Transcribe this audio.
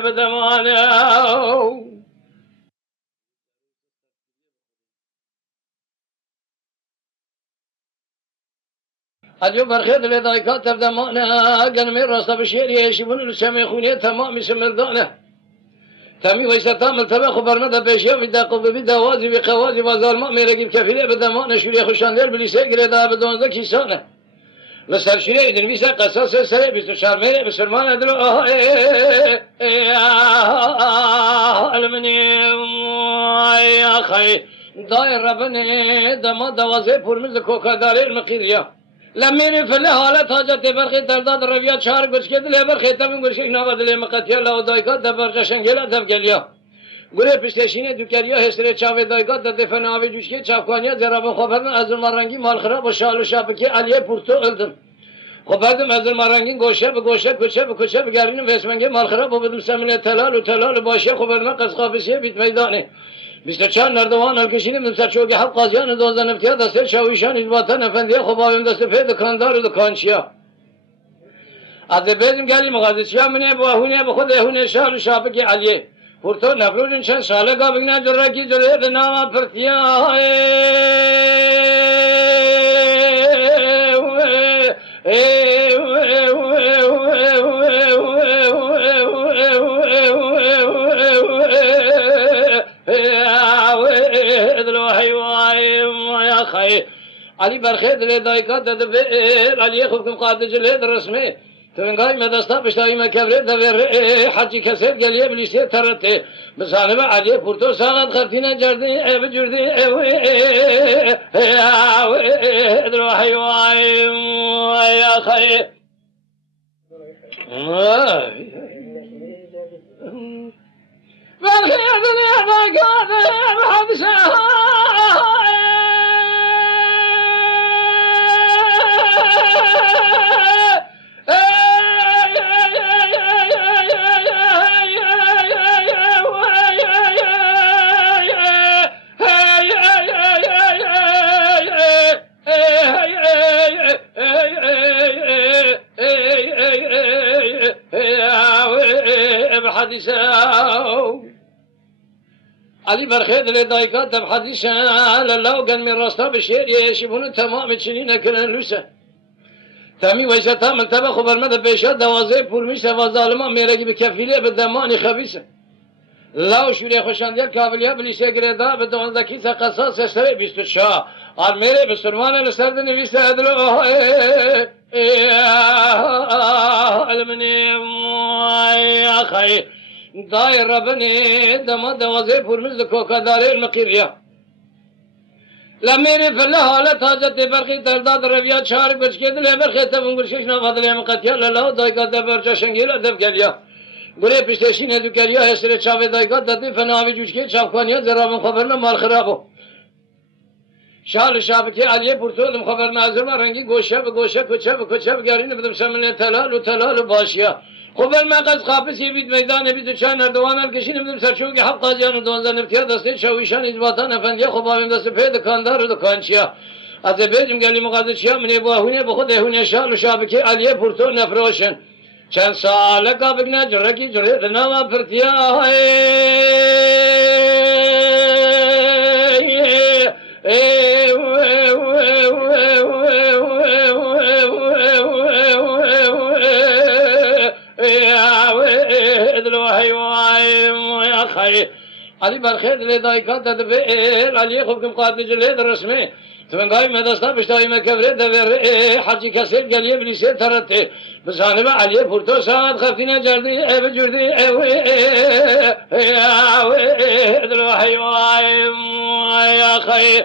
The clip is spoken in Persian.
بدمانه اجو برخید لدایکات بدمانه گنمی راستا بشیری یشیبون لسمی خونیه تمامی سمردانه تمی ویستا ملتبه خبرنا دا پیشیا وی دا قوی بی دوازی وی قوازی بازار ما میرگیب کفیله بدمانه شوری خوشاندر بلیسه گره دا بدونزه کیسانه لسر شوری دنویسه قصاص سره بیستو شرمه بسرمان ادلو المنی آخی دای ربنه دما دوازه پرمز کوکاداری المقیریا لمینی فله حالت حاجت برخی ترداد رویا چهار گوش که دلی برخی تبین گوش که نوا دلی مقتیا لو دایکات دبرجا شنگلا دب گلیا گوره پشتشینی دوکریا هستره چاوی دایکات دفن آوی جوش که چاپکانیا زرابن خبرن از المرنگی مالخرا و شالو شابکی علیه پورتو الدم خبردم از المرنگی گوشه به گوشه کوچه به کوچه بگرینم وسمنگی مالخرا و بدم سمنه تلال باشه خبرنا قصقافیه بیت میدانه 24 نردوان الکشینی من سرچوگی حق قاضیان دوزن افتیا دسته شاویشان ازباتن افندیه خباویم دسته پی دکاندار و دکانچیا از بیزم گلی مغازیشیا منه با هونه به خود هونه شال شاپکی علیه پورتو نفرودین چند ساله گا بگنه جرکی جره نام پرتیا علی برخید لی دایکات دبیر علی خوبکم قادج لی درسمه تونگای مدستا بشتایی مکبره دبیر حجی کسید گلیه بلیسه ترته بسانبه علی پورتو ساقت خرطینه جردی ایو جردی ایو دروحی وای آخی برخید لی دایکات بحبسه علی برخید لی دایکات دب حدیثه للاو گن من راستا بشیر یشیبونو تمام چینی نکنن لوسه تمی ویستا ملتبه خبرمده پیشا دوازه پولمیسه و ظالما میرگی به کفیله به دمانی خبیسه لاو شوری خوشندیر کابلیا بلیسه گرده به دوازدکی سه قصاص سره 24 آر میره به سرمان لسرد نویسه ادلو المنی آخی دای ربنی دما دوازه پرمز کوکاداری المقیریا لمیری فله حالت حاجت برخی ترداد رویا چهار گوش که دلی برخی تبون گوشش نفادلی مقتیا للاو دایکات دبرجا شنگیلا دب گلیا گوره پشتشین دوکریا هستره چاوی دایکات دادی فناوی جوش که چاپکانیا زرابن خبرنا مال خرابو شال شابکی علیه پورتولم خبرنا از المرنگی گوشه به گوشه کوچه به کوچه بگرینه بدم سمنه تلال باشیا خبر من قد خافسی بیت میدان 24 نردوان الکشین بدم سرچوگی حق قاضیان دوزن افتیا دسته شاویشان ازباتان افندیه خباویم دسته پی دکاندار و دکانچیا از بیجم گلی مقادشیا منی با هونه به خود هونه شال شابکی علیه پورتو نفروشن چند ساله کا بگنه جرکی جره نام پرتیا علی برخید لی دایکات دبیر علی خوبکم قادج لی درسمه تونگای مدستا بشتایی مکبره دبیر حجی کسید گلیه بلیسه ترته بسانبه علی پورتو ساعت خفتینه جردی ایو جردی ایو دلوحی وای آخی